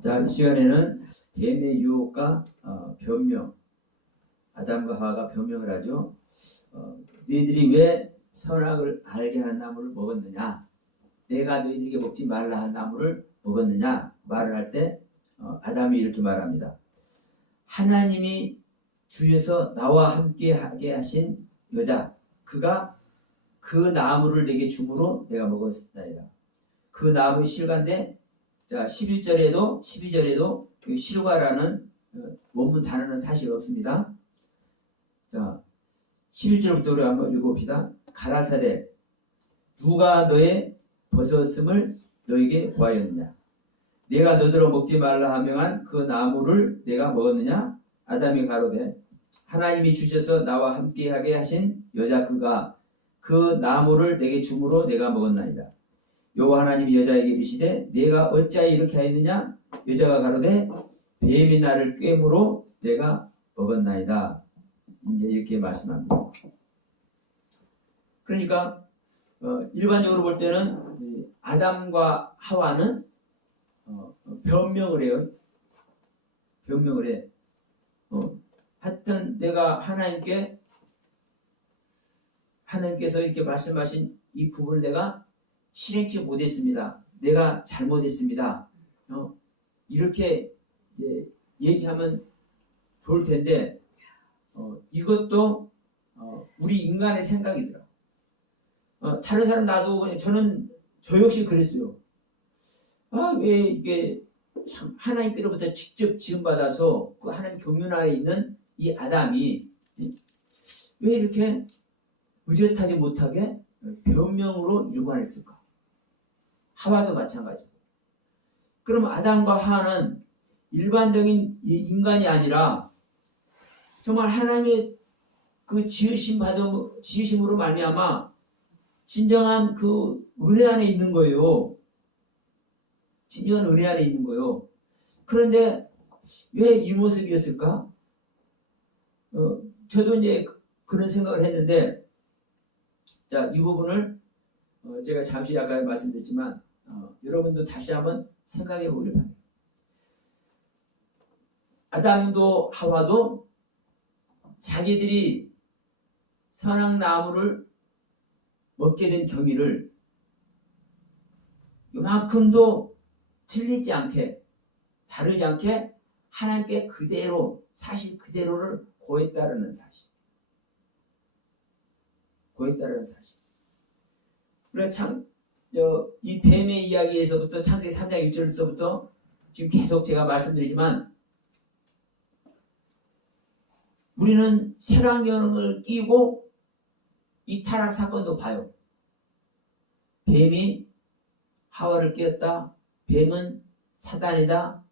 자, 이 시간에는 뱀의 유혹과 변명, 아담과 하와가 변명을 하죠. 너희들이 왜 선악을 알게 하는 나무를 먹었느냐? 내가 너희들에게 먹지 말라 한 나무를 먹었느냐? 말을 할 때 아담이 이렇게 말합니다. 하나님이 주에서 나와 함께 하게 하신 여자, 그가 그 나무를 내게 주므로 내가 먹었다이다. 그 나무의 실과인데, 자, 11절에도 12절에도 실과라는 원문 단어는 사실 없습니다. 자, 11절부터 우리 한번 읽어봅시다. 가라사대, 누가 너의 벗었음을 너에게 구하였느냐? 내가 너더러 먹지 말라 하명한 그 나무를 내가 먹었느냐? 아담이 가로되, 하나님이 주셔서 나와 함께하게 하신 여자 그가 그 나무를 내게 주므로 내가 먹었나이다. 여호와 하나님이 여자에게 이르시되, 내가 어찌하여 이렇게 하였느냐? 여자가 가로되, 뱀이 나를 꿰므로 내가 먹었나이다. 이제 이렇게 말씀합니다. 그러니까 일반적으로 볼 때는 아담과 하와는 변명을 해요. 변명을 해. 하여튼 내가 하나님께서 이렇게 말씀하신 이 부분을 내가 실행치 못했습니다. 내가 잘못했습니다. 이렇게 얘기하면 좋을 텐데 이것도 우리 인간의 생각이더라. 다른 사람 나도 저 역시 그랬어요. 왜 이게 참 하나님께로부터 직접 지음받아서 그 하나님 경륜 아래 있는 이 아담이 왜 이렇게 의젓하지 못하게 변명으로 일관했을까? 하와도 마찬가지고. 그럼 아담과 하와는 일반적인 인간이 아니라 정말 하나님의 그 지으심으로 말미암아 진정한 그 은혜 안에 있는 거예요. 진정한 은혜 안에 있는 거예요. 그런데 왜 이 모습이었을까? 저도 이제 그런 생각을 했는데, 자, 이 부분을 제가 잠시 아까 말씀드렸지만 여러분도 다시 한번 생각해 보길 바랍니다. 아담도 하와도 자기들이 선악나무를 먹게 된 경위를 요만큼도 틀리지 않게, 다르지 않게 하나님께 그대로, 사실 그대로를 고했다라는 사실. 고했다라는 사실. 그래, 이 뱀의 이야기에서부터 창세기 3장 1절에서부터 지금 계속 제가 말씀드리지만 우리는 색안경을 끼고 이 타락 사건도 봐요. 뱀이 하와를 깨었다. 뱀은 사단이다.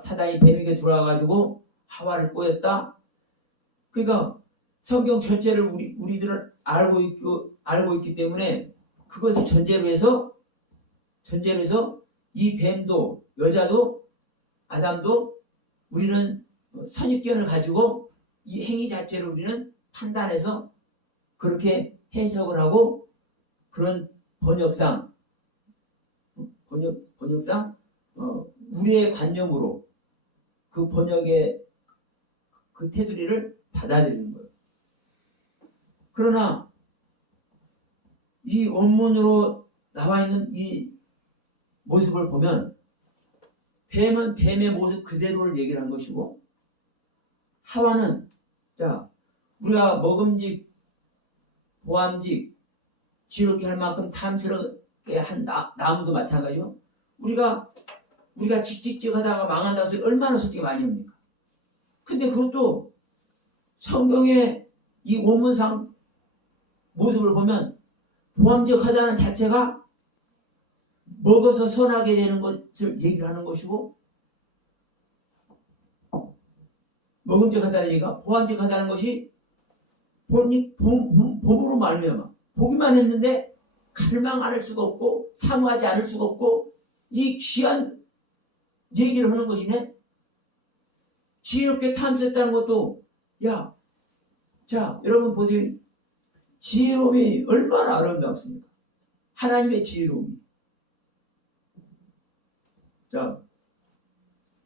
사단이 뱀에게 들어와가지고 하와를 꼬였다. 그러니까 성경 전체를 우리들은 알고 있기 때문에 그것을 전제로 해서 이 뱀도, 여자도, 아담도 우리는 선입견을 가지고 이 행위 자체를 우리는 판단해서 그렇게 해석을 하고, 그런 번역상 우리의 관념으로 그 번역의 그 테두리를 받아들이는 거예요. 그러나 이 원문으로 나와 있는 이 모습을 보면 뱀은 뱀의 모습 그대로를 얘기를 한 것이고, 하와는, 자, 우리가 먹음직, 보암직, 지롭게 할 만큼 탐스럽게 한 나무도 마찬가지요. 우리가 직직직 하다가 망한다는 소리 얼마나 솔직히 많이 합니까? 근데 그것도 성경의 이 원문상 모습을 보면 보암직 하다는 자체가 먹어서 선하게 되는 것을 얘기를 하는 것이고, 먹음직 하다는 얘기가 보암직 하다는 것이 봄으로 말미암아 보기만 했는데 갈망 않을 수가 없고 사모하지 않을 수가 없고 이 귀한 얘기를 하는 것이네. 지혜롭게 탐색했다는 것도, 자, 여러분 보세요. 지혜로움이 얼마나 아름답습니까? 하나님의 지혜로움이. 자,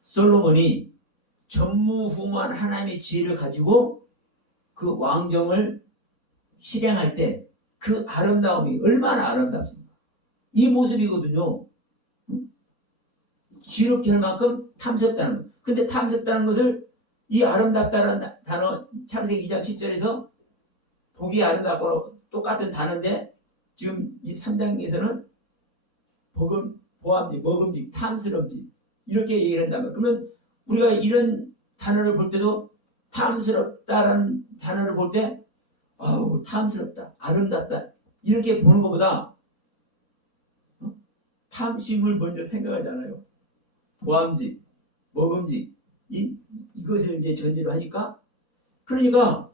솔로몬이 전무후무한 하나님의 지혜를 가지고 그 왕정을 실행할 때 그 아름다움이 얼마나 아름답습니까? 이 모습이거든요. 지롭게 할 만큼 탐스럽다는 것. 근데 탐스럽다는 것을 이 아름답다는 단어 창세기 2장 7절에서 보기 아름답고 똑같은 단어인데 지금 이 3장에서는 보암직, 먹음직, 탐스럽직 이렇게 얘기를 한다면 그러면 우리가 이런 단어를 볼 때도 탐스럽다라는 단어를 볼 때 아우 탐스럽다, 아름답다 이렇게 보는 것보다 탐심을 먼저 생각하잖아요. 보암직, 먹음직 이것을 이제 전제로 하니까 그러니까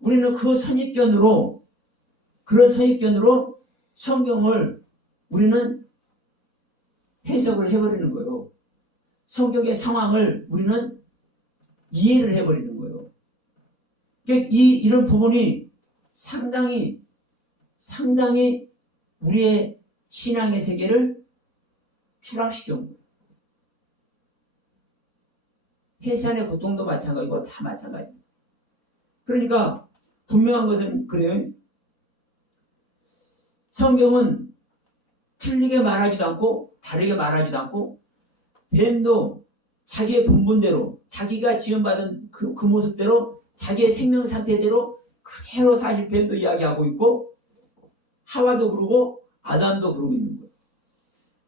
우리는 그 선입견으로 그런 선입견으로 성경을 우리는 해석을 해버리는 거예요. 성경의 상황을 우리는 이해를 해버리는 거예요. 그러니까 이런 부분이 상당히 우리의 신앙의 세계를 추락시킨 거예요. 해산의 고통도 마찬가지고 다 마찬가지입니다. 그러니까 분명한 것은 그래요. 성경은 틀리게 말하지도 않고 다르게 말하지도 않고 뱀도 자기의 본분대로 자기가 지음받은 그 모습대로 자기의 생명 상태대로 그대로 사실 뱀도 이야기하고 있고 하와도 그러고 아담도 그러고 있는 거예요.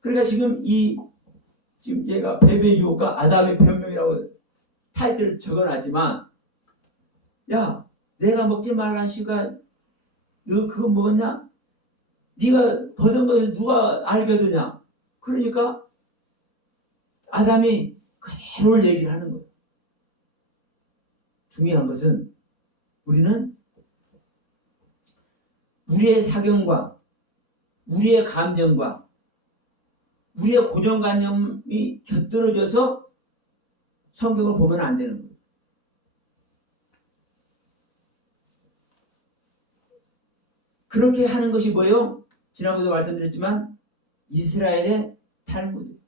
그러니까 지금 제가 뱀의 유혹과 아담의 변명이라고 타이틀을 적어놨지만 야 내가 먹지 말라는 시간 너 그거 먹었냐? 네가 벗은 것을 누가 알거드냐? 그러니까 아담이 그대로 얘기를 하는 거예요. 중요한 것은 우리는 우리의 사견과 우리의 감정과 우리의 고정관념이 곁들어져서 성경을 보면 안 되는 거예요. 그렇게 하는 것이 뭐예요? 지난번에도 말씀드렸지만 이스라엘의 탈무드.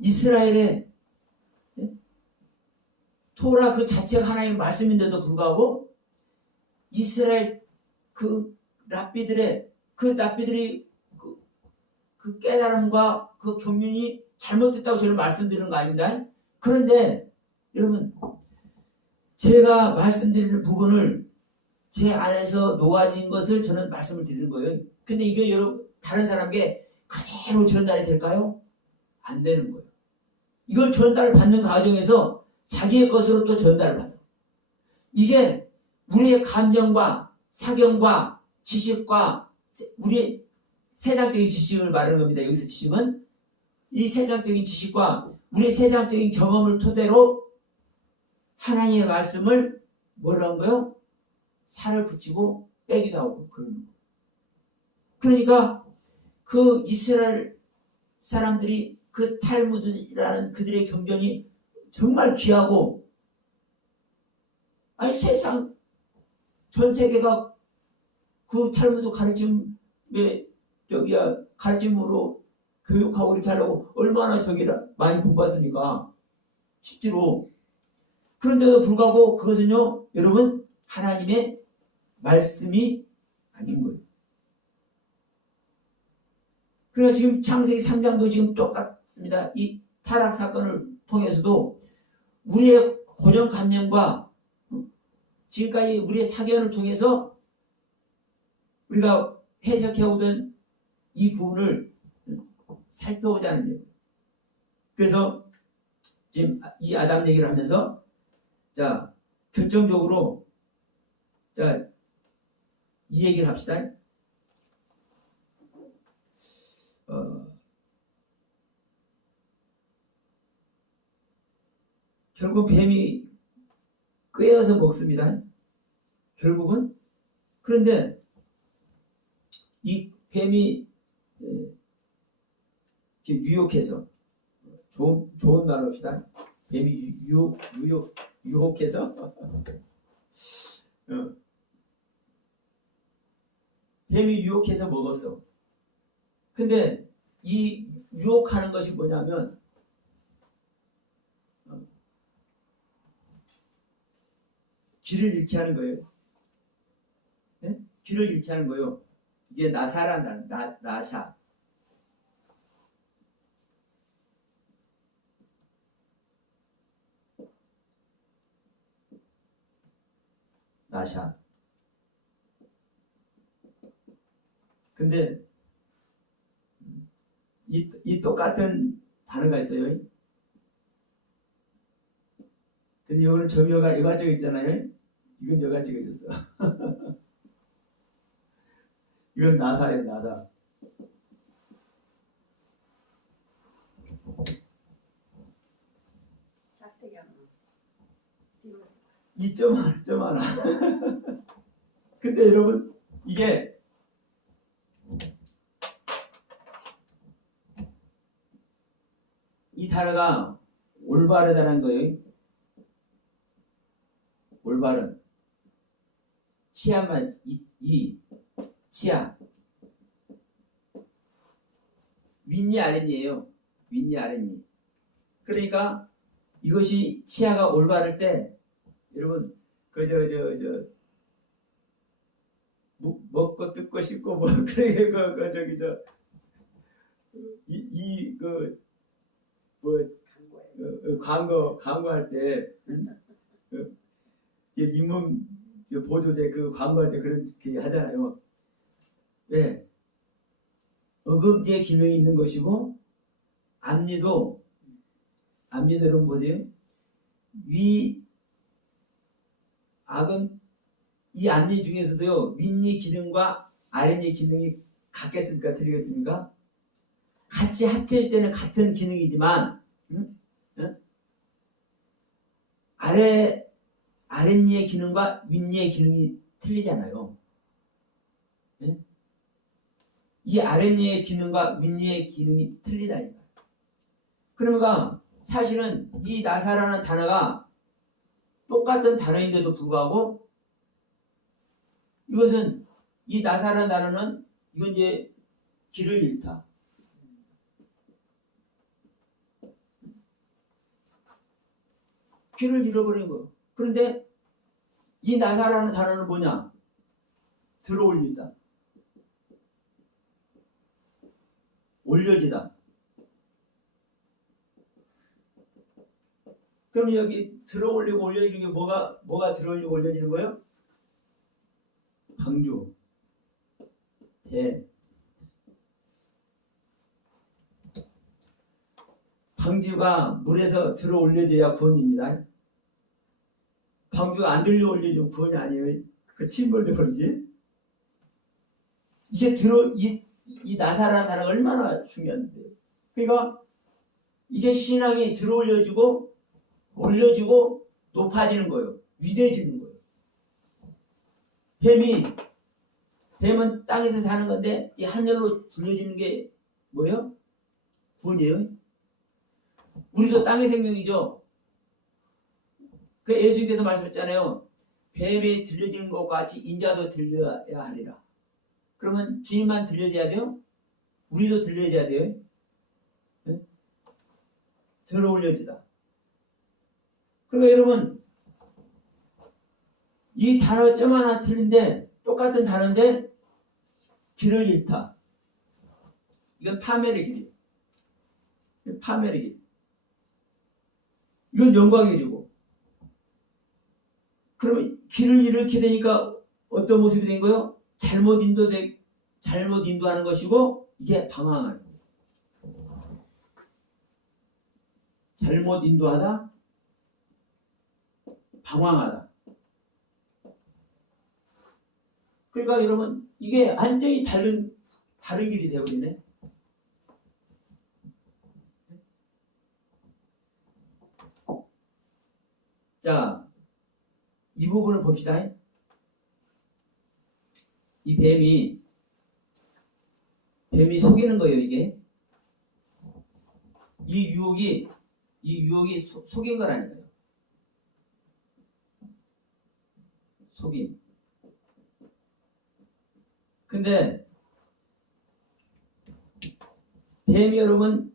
이스라엘의 토라 그 자체가 하나님의 말씀인데도 불구하고 이스라엘 그 랍비들이 그 깨달음과 그 경륜이 잘못됐다고 저는 말씀드리는 거 아닙니다. 그런데 여러분 제가 말씀드리는 부분을 제 안에서 놓아진 것을 저는 말씀을 드리는 거예요. 근데 이게 여러분 다른 사람에게 그대로 전달이 될까요? 안 되는 거예요. 이걸 전달을 받는 과정에서 자기의 것으로 또 전달을 받아. 이게 우리의 감정과 사견과 지식과 우리의 세상적인 지식을 말하는 겁니다. 여기서 지식은 이 세상적인 지식과 우리의 세상적인 경험을 토대로 하나님의 말씀을 뭐라는 거예요? 살을 붙이고 빼기도 하고 그러는 거예요. 그러니까 그 이스라엘 사람들이 그 탈무드라는 그들의 경전이 정말 귀하고 아니 세상 전 세계가 그 탈무드 가르침으로 교육하고 이렇게 하려고 얼마나 많이 공부했습니까? 실제로. 그런데도 불구하고 그것은요 여러분 하나님의 말씀이 아닌 거예요. 그러니까 지금 창세기 3장도 지금 똑같습니다. 이 타락 사건을 통해서도 우리의 고정관념과 지금까지 우리의 사견을 통해서 우리가 해석해오던 이 부분을 살펴보자는 거예요. 그래서 지금 이 아담 얘기를 하면서 자 결정적으로 이 얘기를 합시다. 결국 뱀이 꿰어서 먹습니다. 결국은. 그런데 이 뱀이 유혹해서 좋은 말로 합시다. 뱀이 유혹해서 뱀이 유혹해서 먹었어. 근데 이 유혹하는 것이 뭐냐면 길을 잃게 하는 거예요. 네? 길을 잃게 하는 거예요. 이게 나사란 나샤. 나샤. 근데 이 똑같은 단어가 있어요. 근데 이거는 점여가 이거 가지고 있잖아요. 이건 여가 지고 있었어. 이건 나사예요, 나사. 이 점 하나. 근데 여러분 이게 이 단어가 올바르다는 거예요. 올바른. 치아만 이 치아. 윗니 아랫니예요. 윗니 아랫니. 그러니까 이것이 치아가 올바를 때 여러분 먹고 뜯고 싶고 뭐 그래 광고할 때 잇몸 보조제 그 광고할 때 그렇게 하잖아요. 왜? 어금니에 기능이 있는 것이고 앞니도 여러분 보세요. 이 앞니 중에서도요 윗니 기능과 아랫니 기능이 같겠습니까? 틀리겠습니까? 같이 합칠 때는 같은 기능이지만 아랫니의 기능과 윗니의 기능이 틀리잖아요. 이 아랫니의 기능과 윗니의 기능이 틀리다니까. 그러니까 사실은 이 나사라는 단어가 똑같은 단어인데도 불구하고 이것은 이 나사라는 단어는 이건 이제 길을 잃다. 길을 잃어버린 거. 그런데 이 나사라는 단어는 뭐냐? 들어올리다. 올려지다. 그럼 여기 들어올리고 올려지는 게 뭐가 들어올리고 올려지는 거예요? 방주, 배. 방주가 물에서 들어 올려져야 구원입니다. 방주가 안 들려 올려지면 구원이 아니에요. 그 침몰돼 버리지. 이게 이 나사라는 단어가 얼마나 중요한데. 그러니까 이게 신앙이 들어 올려지고 높아지는 거예요. 위대해지는 거예요. 뱀은 땅에서 사는 건데 이 하늘로 들려지는 게 뭐예요? 구원이에요. 우리도 땅의 생명이죠. 그 예수님께서 말씀했잖아요. 뱀이 들려지는 것과 같이 인자도 들려야 하리라. 그러면 주님만 들려져야 돼요? 우리도 들려져야 돼요? 네? 들어 올려지다. 그러니까 여러분 이 단어 점 하나 틀린데 똑같은 단어인데 길을 잃다. 이건 파멸의 길이에요. 파멸의 길. 이건 영광의 길이고. 그러면 길을 잃게 되니까 어떤 모습이 된 거예요? 잘못 인도하는 것이고 이게 방황하는 거예요. 잘못 인도하다, 방황하다. 그러니까 여러분 이게 완전히 다른 길이 되어버리네. 자, 이 부분을 봅시다. 이 뱀이 속이는 거예요, 이게. 이 유혹이 속인 거라니까요. 속임. 근데 뱀이 여러분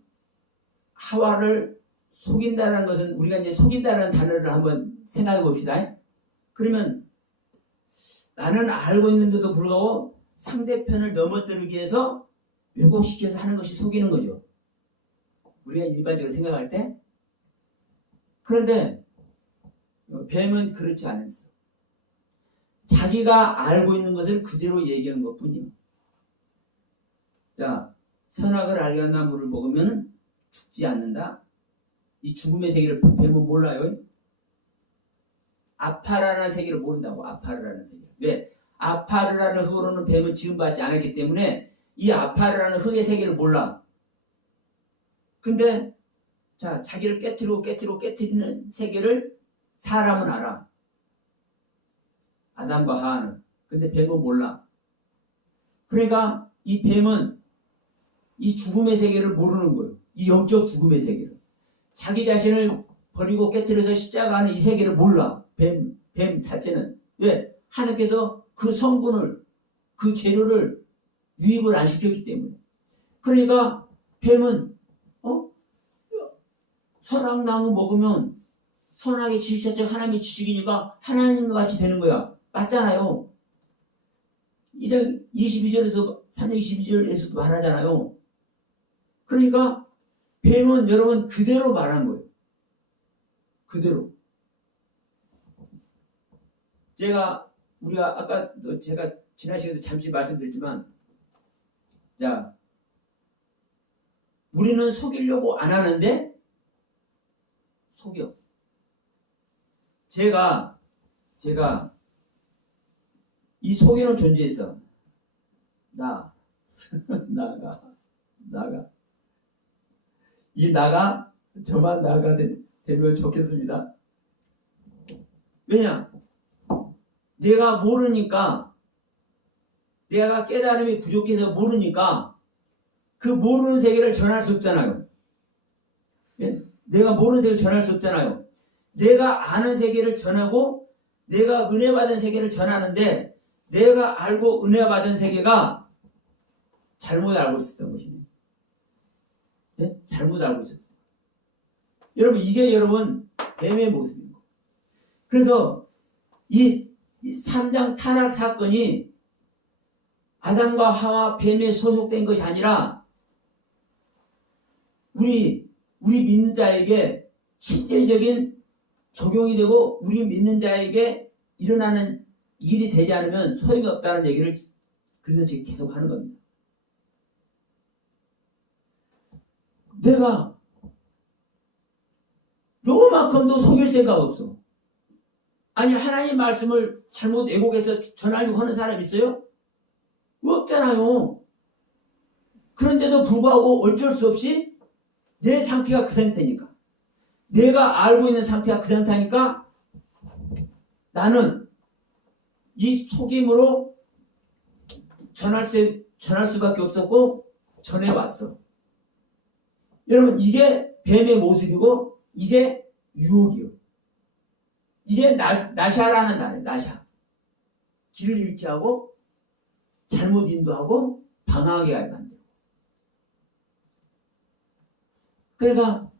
하와를 속인다는 것은 우리가 이제 속인다는 단어를 한번 생각해 봅시다. 그러면 나는 알고 있는데도 불구하고 상대편을 넘어뜨리기 위해서 왜곡시켜서 하는 것이 속이는 거죠. 우리가 일반적으로 생각할 때. 그런데 뱀은 그렇지 않았어. 자기가 알고 있는 것을 그대로 얘기한 것뿐이요. 자, 선악을 알게 한 나무를 먹으면 죽지 않는다. 이 죽음의 세계를 뱀은 몰라요. 아파르라는 세계를 모른다고. 아파르라는 세계. 왜? 아파르라는 흙으로는 뱀은 지음받지 않았기 때문에 이 아파르라는 흙의 세계를 몰라. 근데 자, 자기를 깨뜨리는 세계를 사람은 알아. 아담과 하와는. 근데 뱀은 몰라. 그러니까 이 뱀은 이 죽음의 세계를 모르는 거예요. 이 영적 죽음의 세계를. 자기 자신을 버리고 깨뜨려서 십자가 하는 이 세계를 몰라. 뱀 자체는. 왜? 하나님께서 그 성분을, 그 재료를 유입을 안 시켰기 때문에. 그러니까 뱀은 선악나무 먹으면 선악의 지식 자체가 하나님의 지식이니까 하나님과 같이 되는 거야. 맞잖아요. 2장 22절에서 3장 22절에서도 말하잖아요. 그러니까 뱀은 여러분 그대로 말한 거예요. 그대로. 우리가 아까 제가 지난 시간에도 잠시 말씀드렸지만, 자, 우리는 속이려고 안 하는데 속여. 제가 이 속이는 존재에서 나가 이 나가 저만 나가 되면 좋겠습니다. 왜냐? 내가 모르니까, 내가 깨달음이 부족해서 모르니까 그 모르는 세계를 전할 수 없잖아요. 내가 모르는 세계를 전할 수 없잖아요. 내가 아는 세계를 전하고 내가 은혜 받은 세계를 전하는데 내가 알고 은혜 받은 세계가 잘못 알고 있었던 것입니다. 네? 잘못 알고 있었던. 여러분 이게 여러분 뱀의 모습입니다. 그래서 이 3장 타락 사건이 아담과 하와 뱀에 소속된 것이 아니라 우리 믿는 자에게 실질적인 적용이 되고 우리 믿는 자에게 일어나는 일이 되지 않으면 소용이 없다는 얘기를 그래서 지금 계속 하는 겁니다. 내가 요만큼도 속일 생각 없어. 아니 하나님 말씀을 잘못 왜곡해서 전하려고 하는 사람 있어요? 없잖아요. 그런데도 불구하고 어쩔 수 없이 내 상태가 그 상태니까, 내가 알고 있는 상태가 그 상태니까 나는 이 속임으로 전할 수밖에 없었고 전해왔어. 여러분 이게 뱀의 모습이고 이게 유혹이요. 이게 나샤라는 단어예요. 나샤. 길을 잃게 하고 잘못 인도하고 방황하게 만들고. 그러니까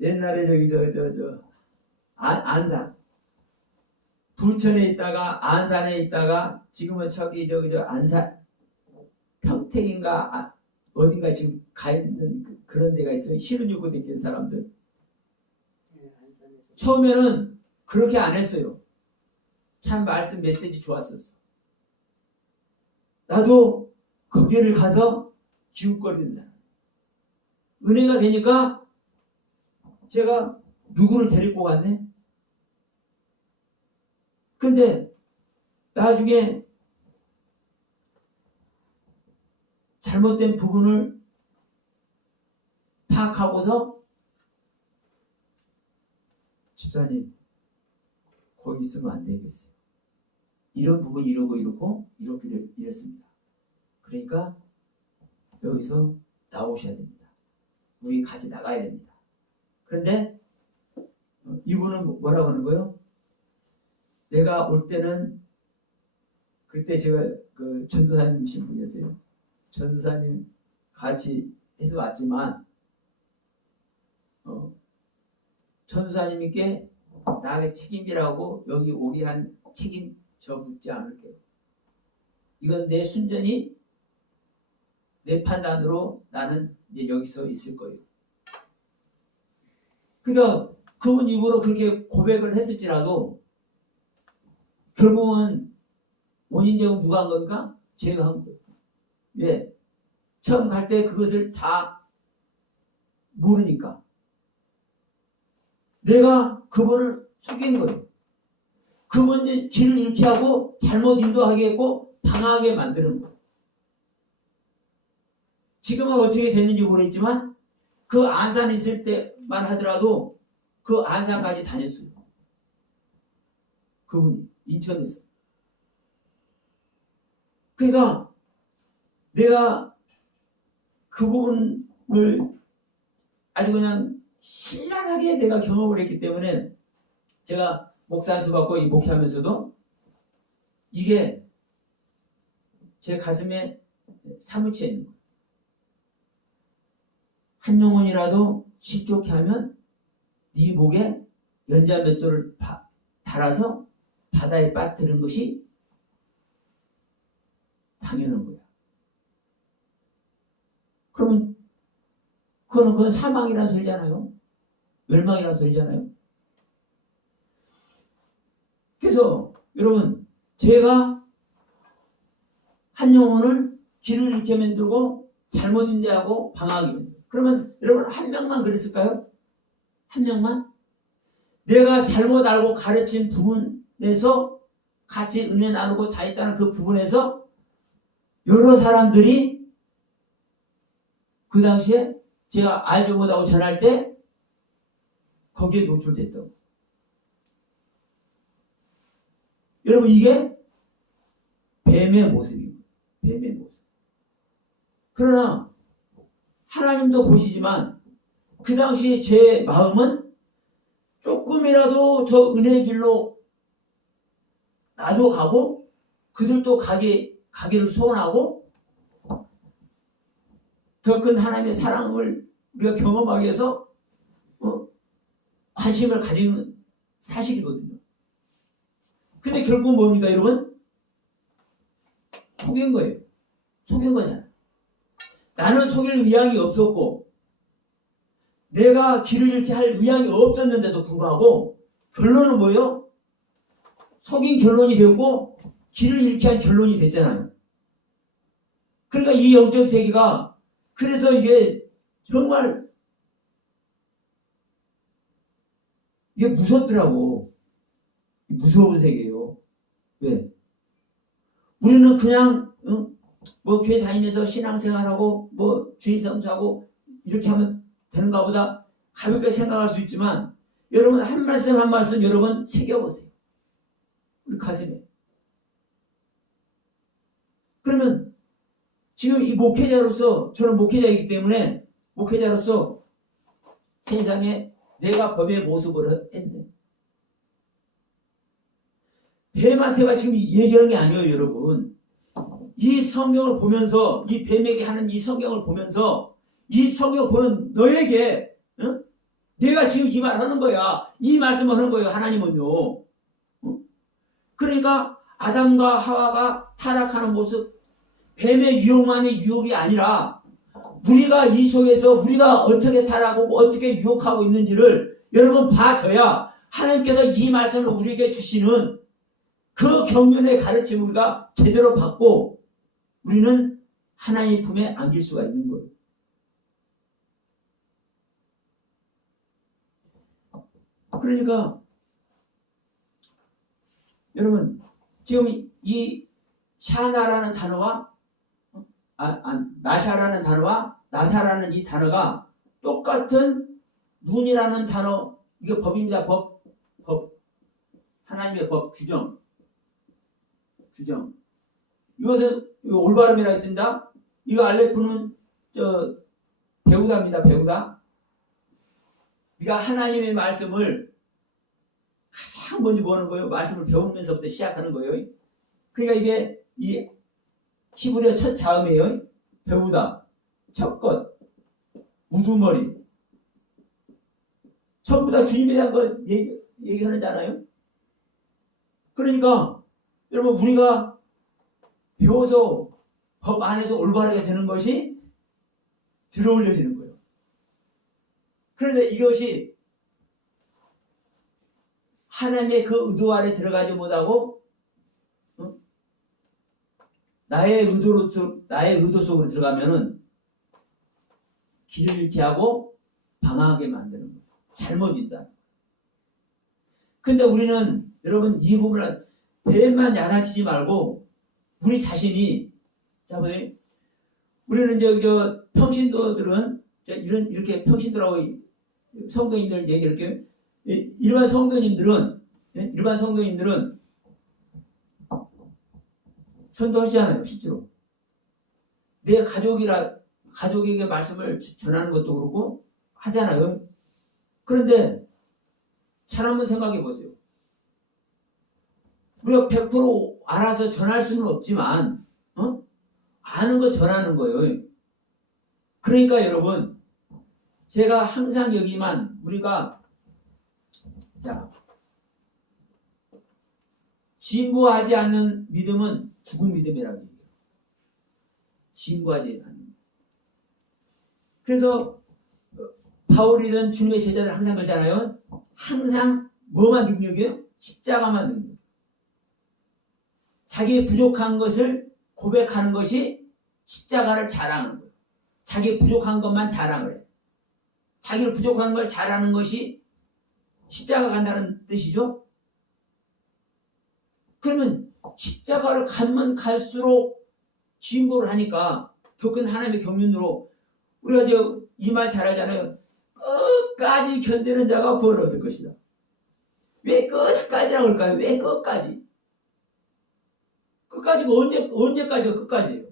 옛날에 안산 부천에 있다가 안산에 있다가 지금은 안산 평택인가 어딘가 지금 가 있는 그런 데가 있어요. 실은 입고 다니는 사람들. 처음에는 그렇게 안 했어요. 참 말씀 메시지 좋았었어. 나도 거기를 가서 기웃거리는 사람. 은혜가 되니까 제가 누구를 데리고 갔네? 근데 나중에 잘못된 부분을 파악하고서 집사님 거기 있으면 안 되겠어요. 이런 부분이 이렇고 이랬습니다. 그러니까 여기서 나오셔야 됩니다. 우리 같이 나가야 됩니다. 그런데 이분은 뭐라고 하는 거예요? 내가 올 때는 그때 제가 그 전도사님 신분이었어요. 전도사님 같이 해서 왔지만 전도사님께 나의 책임이라고 여기 오게 한 책임 저 묻지 않을게요. 이건 내 순전히 내 판단으로 나는 이제 여기서 있을 거예요. 그러니까 그분 입으로 그렇게 고백을 했을지라도 결국은 원인 제공 누가 한 겁니까? 제가 한 거예요. 왜? 처음 갈 때 그것을 다 모르니까 내가 그분을 속인 거예요. 그분이 길을 잃게 하고 잘못 인도하게 했고 방황하게 만드는 거예요. 지금은 어떻게 됐는지 모르겠지만 그 안산에 있을 때만 하더라도 그 안산까지 다녔어요. 그분이 인천에서. 그러니까 내가 그 부분을 아주 그냥 신랄하게 내가 경험을 했기 때문에 제가 목사수 받고 이 목회하면서도 이게 제 가슴에 사무치에 있는 거예요. 한 영혼이라도 실족해 하면 네 목에 연자 맷돌을 달아서 바다에 빠뜨리는 것이 당연한 거야. 그러면 그건 사망이라는 소리잖아요. 멸망이라는 소리잖아요. 그래서 여러분 제가 한 영혼을 길을 잃게 만들고 잘못 인도하고 방황하게 만들고 그러면 여러분 한 명만 그랬을까요? 한 명만? 내가 잘못 알고 가르친 부분에서 같이 은혜 나누고 다 있다는 그 부분에서 여러 사람들이 그 당시에 제가 알지 못하고 전할 때 거기에 노출됐다고. 여러분 이게 뱀의 모습입니다. 뱀의 모습. 그러나 하나님도 보시지만 그 당시 제 마음은 조금이라도 더 은혜의 길로 나도 가고 그들도 가기를 소원하고 더 큰 하나님의 사랑을 우리가 경험하기 위해서 관심을 가지는 사실이거든요. 근데 결국은 뭡니까 여러분? 속인 거예요. 속인 거잖아요. 나는 속일 의향이 없었고 내가 길을 잃게 할 의향이 없었는데도 불구하고 결론은 뭐예요? 속인 결론이 되었고 길을 잃게 한 결론이 됐잖아요. 그러니까 이 영적 세계가 그래서 이게 정말 이게 무섭더라고. 무서운 세계예요. 왜? 우리는 그냥 뭐 교회 다니면서 신앙생활하고 뭐 주님 성수하고 이렇게 하면 되는가 보다 가볍게 생각할 수 있지만 여러분 한 말씀 한 말씀 여러분 새겨보세요. 우리 가슴에. 그러면 지금 이 목회자로서 저는 목회자이기 때문에 목회자로서 세상에 내가 범의 모습을 했네. 뱀한테만 지금 얘기하는 게 아니에요, 여러분. 이 성경을 보면서 이 뱀에게 하는 이 성경을 보면서 이 성경을 보는 너에게 내가 지금 이 말 하는 거야. 이 말씀을 하는 거예요, 하나님은요. 그러니까 아담과 하와가 타락하는 모습 뱀의 유혹만이 유혹이 아니라 우리가 이 속에서 우리가 어떻게 타락하고 어떻게 유혹하고 있는지를 여러분 봐줘야 하나님께서 이 말씀을 우리에게 주시는 그 경륜의 가르침을 우리가 제대로 받고 우리는 하나님 품에 안길 수가 있는 거예요. 그러니까 여러분 지금 이 샤나라는 단어와 나샤라는 단어와 나사라는 이 단어가 똑같은 문이라는 단어 이게 법입니다. 법 하나님의 법 규정 이것은 올바름이라고 있습니다. 이거 알레프는 배우다입니다. 배우다. 우리가 하나님의 말씀을 가장 먼저 뭐 하는 거예요? 말씀을 배우면서부터 시작하는 거예요. 그러니까 이게 이 히브리어 첫 자음이에요. 배우다, 첫 것, 우두머리. 전부 다 주님에 대한 걸 얘기하는잖아요. 그러니까 여러분 우리가 배워서 법 안에서 올바르게 되는 것이 들어올려지는 거예요. 그런데 이것이 하나님의 그 의도 아래 들어가지 못하고 나의 의도 속으로 들어가면은 길을 잃게 하고 방황하게 만드는 거예요. 잘못이다. 근데 우리는 여러분 이 부분을 배만 야단치지 말고 우리 자신이 자 보세요. 우리는 저 평신도들은 이렇게 평신도라고 성도님들 얘기할게요. 일반 성도님들은 전도하시잖아요, 실제로. 내 가족에게 말씀을 전하는 것도 그렇고 하잖아요. 그런데 잘 한번 생각해 보세요. 우리가 100% 알아서 전할 수는 없지만, 아는 거 전하는 거예요. 그러니까 여러분, 제가 항상 여기만 우리가 진보하지 않는 믿음은 죽은 믿음이라고 얘기해요. 진보하지 않는. 그래서 바울이든 주님의 제자들 항상 그러잖아요. 항상 뭐만 능력이에요? 십자가만 능력. 자기의 부족한 것을 고백하는 것이 십자가를 자랑하는 거예요. 자기 부족한 것만 자랑을 해요. 자기를 부족한 걸 자랑하는 것이 십자가 간다는 뜻이죠. 그러면 십자가를 가면 갈수록 진보를 하니까 더 큰 하나님의 경륜으로 우리가 이 말 잘 알잖아요. 끝까지 견디는 자가 구원을 얻을 것이다. 왜 끝까지라고 할까요? 왜 끝까지? 끝까지가 언제까지가 끝까지예요?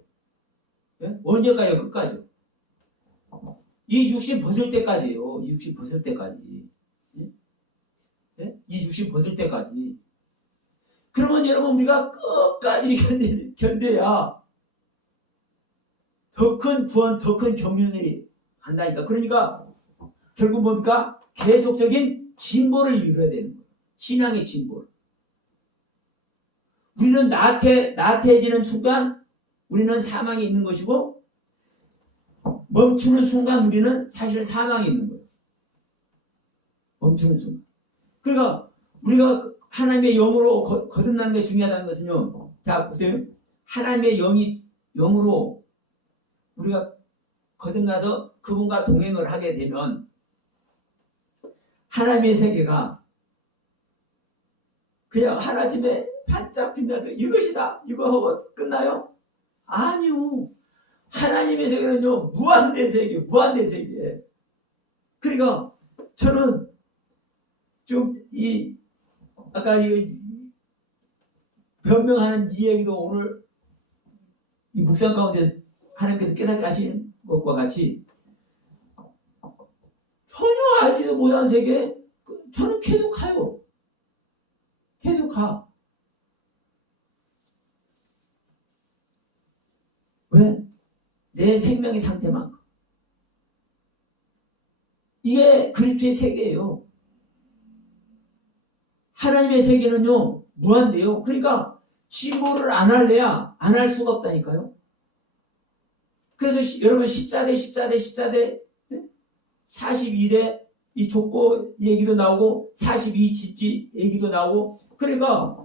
네? 언제까지가 끝까지요? 이 육신 벗을 때까지예요. 이 육신 벗을 때까지. 네? 이 육신 벗을 때까지. 그러면 여러분 우리가 끝까지 견뎌야 더 큰 구원, 더 큰 경륜이 간다니까. 그러니까 결국 뭡니까? 계속적인 진보를 이루어야 되는 거예요. 신앙의 진보를. 우리는 나태해지는 순간 우리는 사망이 있는 것이고 멈추는 순간 우리는 사실 사망이 있는 거예요. 멈추는 순간. 그러니까 우리가 하나님의 영으로 거듭나는 게 중요하다는 것은요. 자 보세요. 하나님의 영으로 우리가 거듭나서 그분과 동행을 하게 되면 하나님의 세계가 그냥 하나쯤에 반짝 빛나서 이것이다. 이거 하고 끝나요? 아니요. 하나님의 세계는요. 무한된 세계. 그러니까 저는 좀 아까 변명하는 이 얘기도 오늘 이 묵상 가운데 하나님께서 깨닫게 하신 것과 같이 전혀 알지도 못한 세계에 저는 계속 가요. 계속 가. 왜? 내 생명의 상태만큼. 이게 그리스도의 세계예요. 하나님의 세계는요 무한대요. 그러니까 진보를 안 할래야 안 할 수가 없다니까요. 그래서 여러분 14대 42대 이 족보 얘기도 나오고 42 질지 얘기도 나오고 그러니까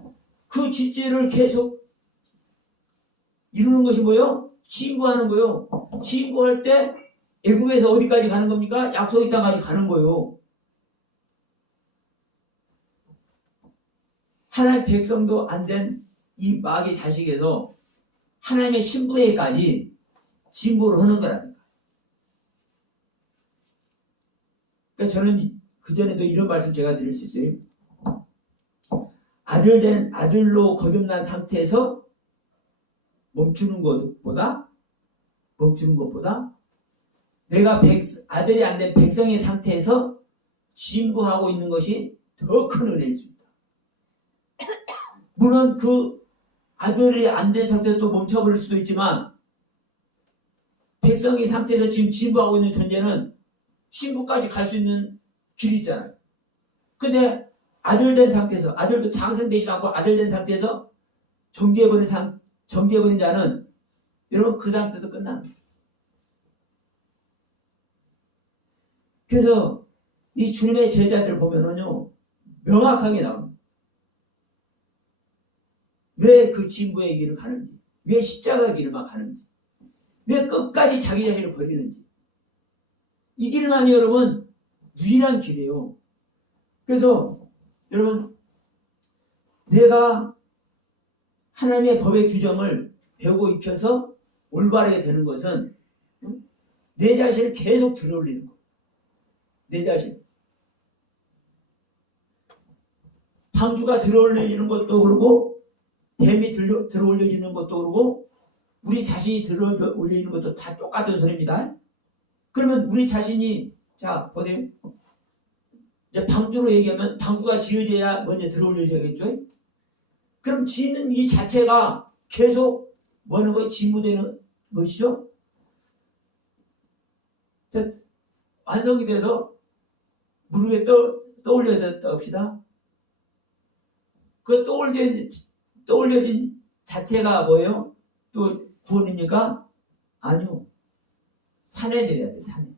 그 질지를 계속 이루는 것이 뭐예요? 진보하는 거예요. 진보할 때 애굽에서 어디까지 가는 겁니까? 약속의 땅까지 가는 거예요. 하나님 백성도 안 된 이 마귀 자식에서 하나님의 신부에까지 진보를 하는 거라니까. 그러니까 저는 그전에도 이런 말씀 제가 드릴 수 있어요. 아들로 거듭난 상태에서 멈추는 것보다 내가 아들이 안 된 백성의 상태에서 진보하고 있는 것이 더 큰 은혜일 수 있다. 물론 그 아들이 안 된 상태에서 또 멈춰버릴 수도 있지만 백성의 상태에서 지금 진부하고 있는 존재는 신부까지 갈 수 있는 길이 있잖아요. 근데 아들 된 상태에서 아들도 장성되지도 않고 아들 된 상태에서 정죄해버린 자는 여러분 그 상태에서 끝나는 거예요. 그래서 이 주님의 제자들 보면은요 명확하게 나옵니다. 왜 그 진부의 길을 가는지, 왜 십자가 길을 막 가는지, 왜 끝까지 자기 자신을 버리는지. 이 길만이 여러분 유일한 길이에요. 그래서 여러분 내가 하나님의 법의 규정을 배우고 익혀서 올바르게 되는 것은 내 자신을 계속 들어올리는 거예요. 내 자신. 방주가 들어올려지는 것도 그러고 뱀이 들어올려지는 것도 그러고 우리 자신이 들어올려지는 것도 다 똑같은 소리입니다. 그러면 우리 자신이 자 보세요. 이제 방주로 얘기하면 방주가 지어져야 먼저 들어올려져야겠죠. 그럼 지는 이 자체가 계속 뭐는 거 진무되는 것이죠. 자, 완성이 돼서 물 위에 떠올려졌다 합시다. 그 떠올려진 자체가 뭐예요? 또 구원입니까? 아니요. 산에 내려야 돼, 산에.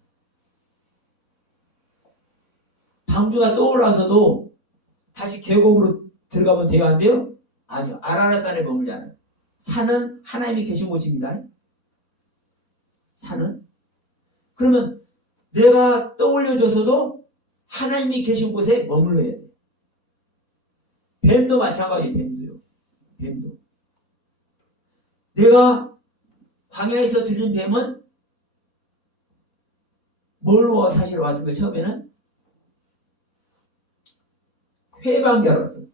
방주가 떠올라서도 다시 계곡으로 들어가면 돼요, 안 돼요? 아니요. 아라랏산에 머물지 않아요. 산은 하나님이 계신 곳입니다. 산은. 그러면 내가 떠올려져서도 하나님이 계신 곳에 머물러야 돼. 뱀도 마찬가지예요. 뱀도요. 뱀도. 내가 광야에서 들린 뱀은 뭘로 사실 왔으면 처음에는 해방자로 왔어요.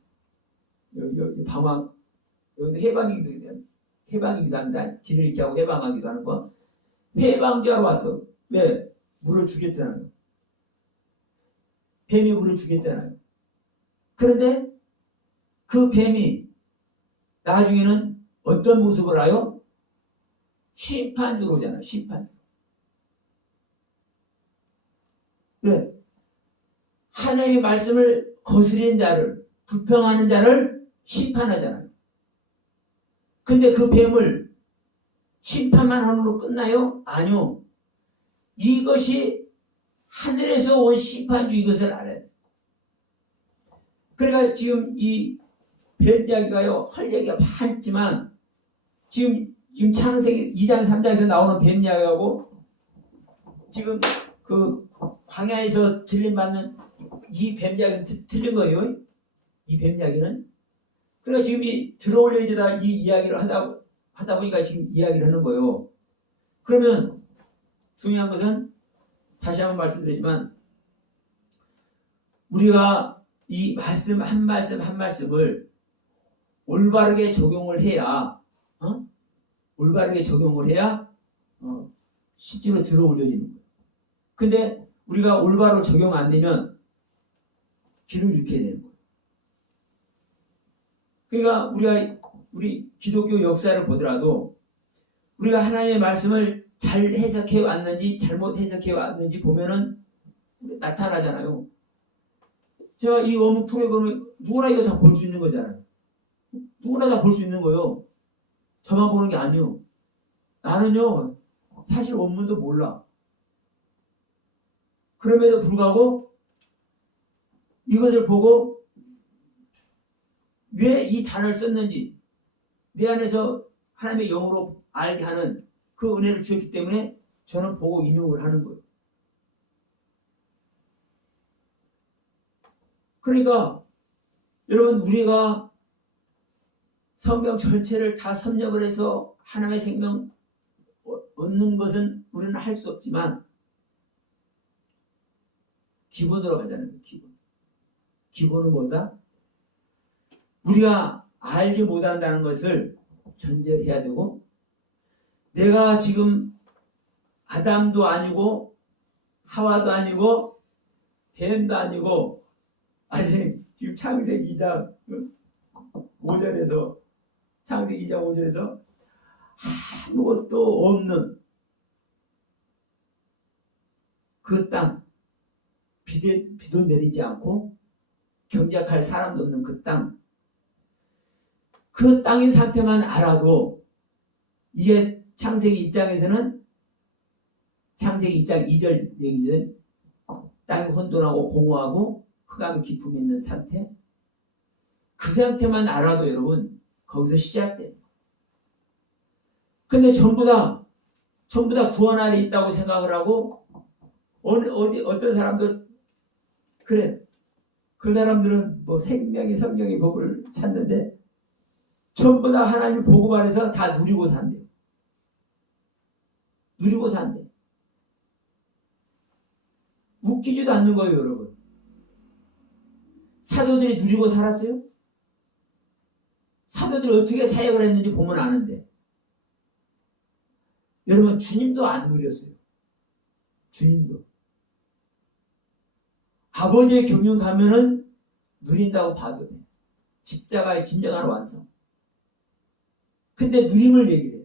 여기 방황, 여기 해방이기도 합니다. 길을 잃게 하고 해방하기도 하는 거. 해방자로 왔어. 왜? 물을 죽였잖아요. 뱀이 물을 죽였잖아요. 그런데 그 뱀이 나중에는 어떤 모습을 하여? 심판주로 오잖아요. 심판주. 왜? 하나님의 말씀을 거스리는 자를, 불평하는 자를 심판하잖아요. 근데 그 뱀을 심판만 함으로 끝나요? 아니요. 이것이 하늘에서 온 심판주 이것을 알아야 돼요. 그러니까 지금 이 뱀 이야기가요, 할 얘기가 많지만, 지금 창세기 2장, 3장에서 나오는 뱀 이야기하고, 지금 그 광야에서 들림받는 이 뱀 이야기는 틀린 거예요. 이 뱀 이야기는. 그러니까 지금 이 들어올려지다 이 이야기를 하다 보니까 지금 이야기를 하는 거예요. 그러면 중요한 것은 다시 한번 말씀드리지만, 우리가 이 말씀 한 말씀을 올바르게 적용을 해야, 올바르게 적용을 해야 실제로 들어올려지는 거예요. 근데 우리가 올바로 적용 안 되면 길을 잃게 되는 거예요. 그러니까 우리 기독교 역사를 보더라도 우리가 하나님의 말씀을 잘 해석해 왔는지 잘못 해석해 왔는지 보면은 나타나잖아요. 제가 이 원문 프로그램을 누구나 이거 다 볼 수 있는 거잖아요. 누구나 다 볼 수 있는 거예요. 저만 보는 게 아니요. 나는요, 사실 원문도 몰라. 그럼에도 불구하고 이것을 보고 왜 이 단어를 썼는지 내 안에서 하나님의 영으로 알게 하는 그 은혜를 주셨기 때문에 저는 보고 인용을 하는 거예요. 그러니까 여러분 우리가 성경 전체를 다 섭렵을 해서 하나님의 생명 얻는 것은 우리는 할 수 없지만 기본으로 가자는 거예요. 기본은 뭐다? 우리가 알지 못한다는 것을 전제를 해야 되고, 내가 지금 아담도 아니고 하와도 아니고 뱀도 아니고 아직 지금 창세기 2장 5절에서 창세기 2장 5절에서 아무것도 없는 그 땅, 비도 내리지 않고 경작할 사람도 없는 그 땅, 그 땅인 상태만 알아도 이게 창세기 2장에서는 창세기 2장 2절 얘기는 땅이 혼돈하고 공허하고 흑암의 기품이 있는 상태, 그 상태만 알아도 여러분 거기서 시작돼요. 근데 전부 다 구원 안에 있다고 생각을 하고 어떤 사람들 그래, 그 사람들은 뭐 생명이 성경의 법을 찾는데 전부 다 하나님 복음 안에서 다 누리고 산대요. 누리고 산대. 웃기지도 않는 거예요, 여러분. 사도들이 누리고 살았어요? 사도들이 어떻게 사역을 했는지 보면 아는데. 여러분, 주님도 안 누렸어요. 주님도. 아버지의 경륜 가면은 누린다고 봐도 돼. 십자가의 진정한 완성. 근데 누림을 얘기해.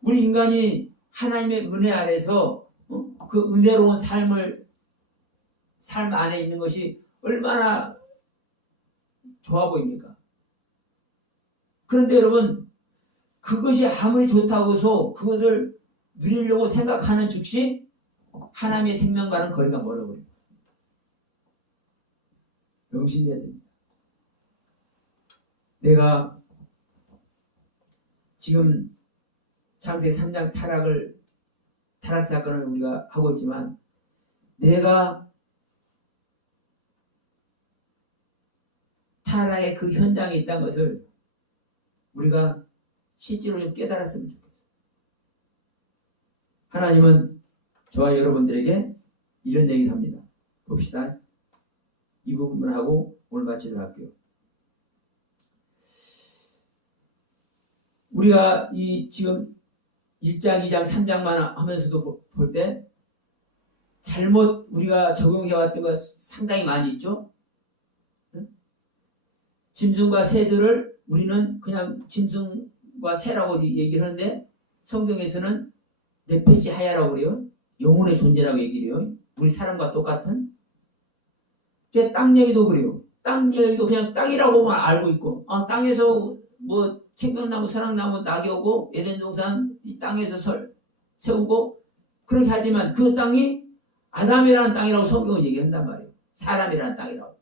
우리 인간이 하나님의 은혜 아래서 그 은혜로운 삶 안에 있는 것이 얼마나 좋아 보입니까? 그런데 여러분, 그것이 아무리 좋다고 해서 그것을 누리려고 생각하는 즉시 하나님의 생명과는 거리가 멀어버려요. 명심해야 됩니다. 내가 지금 창세기 3장 타락 사건을 우리가 하고 있지만 내가 타락의 그 현장에 있다는 것을 우리가 실제로 좀 깨달았으면 좋겠어요. 하나님은 저와 여러분들에게 이런 얘기를 합니다. 봅시다. 이 부분을 하고 오늘 마치도록 할게요. 우리가 이 지금 1장, 2장, 3장만 하면서도 볼 때 잘못 우리가 적용해왔던 거 상당히 많이 있죠. 짐승과 새들을 우리는 그냥 짐승과 새라고 얘기를 하는데 성경에서는 네페시 하야라고 그래요. 영혼의 존재라고 얘기를 해요. 우리 사람과 똑같은. 땅 얘기도 그래요. 땅 얘기도 그냥 땅이라고만 알고 있고 땅에서 뭐 생명나무, 선악나무 낙이 오고 에덴 동산 이 땅에서 세우고 그렇게 하지만 그 땅이 아담이라는 땅이라고 성경은 얘기한단 말이에요. 사람이라는 땅이라고.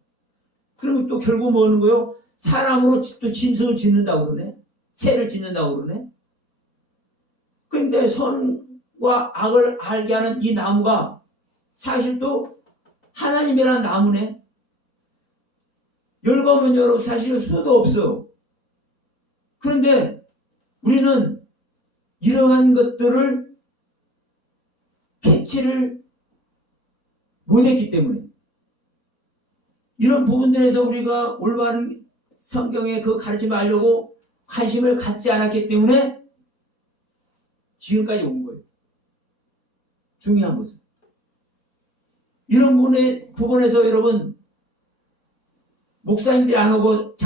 그러면 또 결국 뭐 하는 거예요? 사람으로 또 짐승을 짓는다고 그러네. 새를 짓는다고 그러네. 그런데 선과 악을 알게 하는 이 나무가 사실 또 하나님이라는 나무네. 열거면 열어 사실 수도 없어. 그런데 우리는 이러한 것들을 캐치를 못했기 때문에 이런 부분들에서 우리가 올바른 성경의 그 가르침을 알려고 관심을 갖지 않았기 때문에 지금까지 온 거예요. 중요한 것은 이런 부분에서 여러분 목사님들이 안 오고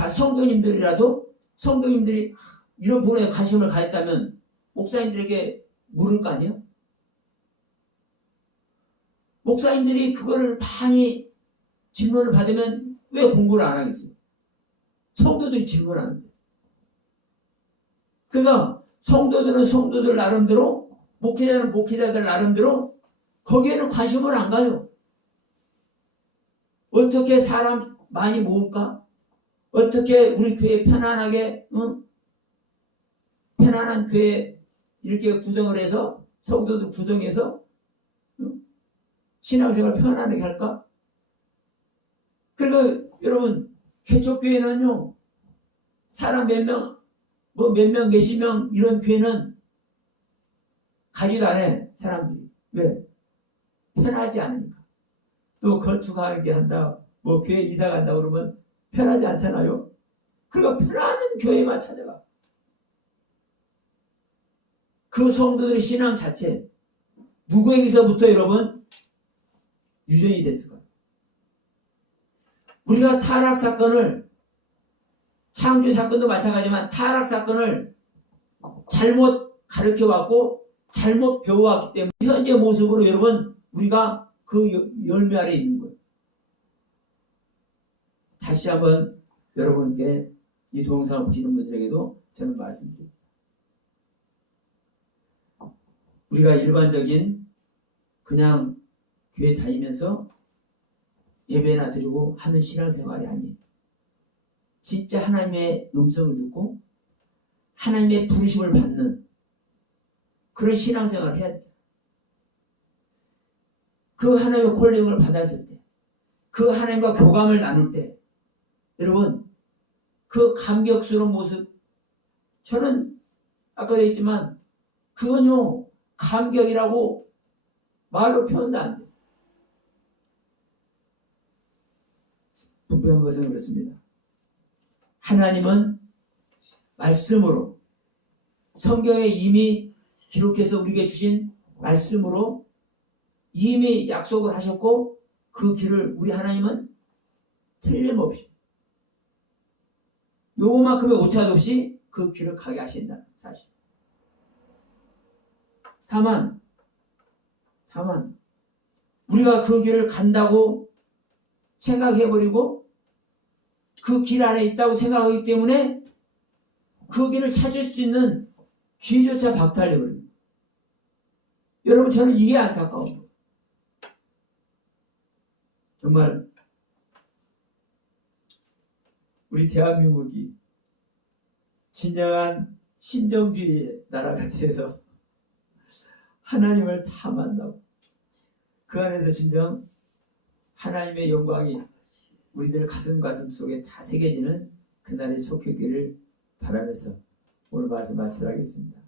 성도님들이 이런 부분에 관심을 가했다면 목사님들에게 물을 거 아니에요? 목사님들이 그거를 많이 질문을 받으면 왜 공부를 안 하겠어요? 성도들이 질문하는데. 그러니까 성도들은 성도들 나름대로, 목회자는 목회자들 나름대로 거기에는 관심을 안 가요. 어떻게 사람 많이 모을까? 어떻게 우리 교회 편안하게 편안한 교회 이렇게 구성을 해서 성도들 구성해서 신앙생활 편안하게 할까? 그리고 여러분 개척교회는요 사람 몇 명 몇십 명 이런 교회는 가지도 않아 사람들이. 왜? 편하지 않으니까. 또 건축하게 한다 뭐 교회 이사 간다 그러면 편하지 않잖아요. 그러니까 편안한 교회만 찾아가. 그 성도들의 신앙 자체 누구에게서부터 여러분 유전이 됐을까요? 우리가 타락 사건을, 창조 사건도 마찬가지지만 타락 사건을 잘못 가르쳐 왔고 잘못 배워왔기 때문에 현재 모습으로 여러분 우리가 그 열매 아래 있는 거예요. 다시 한번 여러분께 이 동영상을 보시는 분들에게도 저는 말씀드립니다. 우리가 일반적인 그냥 교회 다니면서 예배나 드리고 하는 신앙생활이 아니에요. 진짜 하나님의 음성을 듣고 하나님의 부르심을 받는 그런 신앙생활을 해야 돼요. 그 하나님의 콜링을 받았을 때, 그 하나님과 교감을 나눌 때, 여러분 그 감격스러운 모습, 저는 아까도 했지만 그건요 감격이라고 말로 표현도 안 돼요. 분명한 것은 그렇습니다. 하나님은 말씀으로, 성경에 이미 기록해서 우리에게 주신 말씀으로 이미 약속을 하셨고 그 길을 우리 하나님은 틀림없이 요만큼의 오차도 없이 그 길을 가게 하신다는 사실. 다만 우리가 그 길을 간다고 생각해버리고 그 길 안에 있다고 생각하기 때문에 그 길을 찾을 수 있는 기회조차 박탈해버립니다. 여러분 저는 이게 안타까워요. 정말 우리 대한민국이 진정한 신정주의 나라가 돼서 하나님을 다 만나고 그 안에서 진정 하나님의 영광이 우리들 가슴 속에 다 새겨지는 그날이 속했기를 바라면서 오늘 말씀 마치도록 하겠습니다.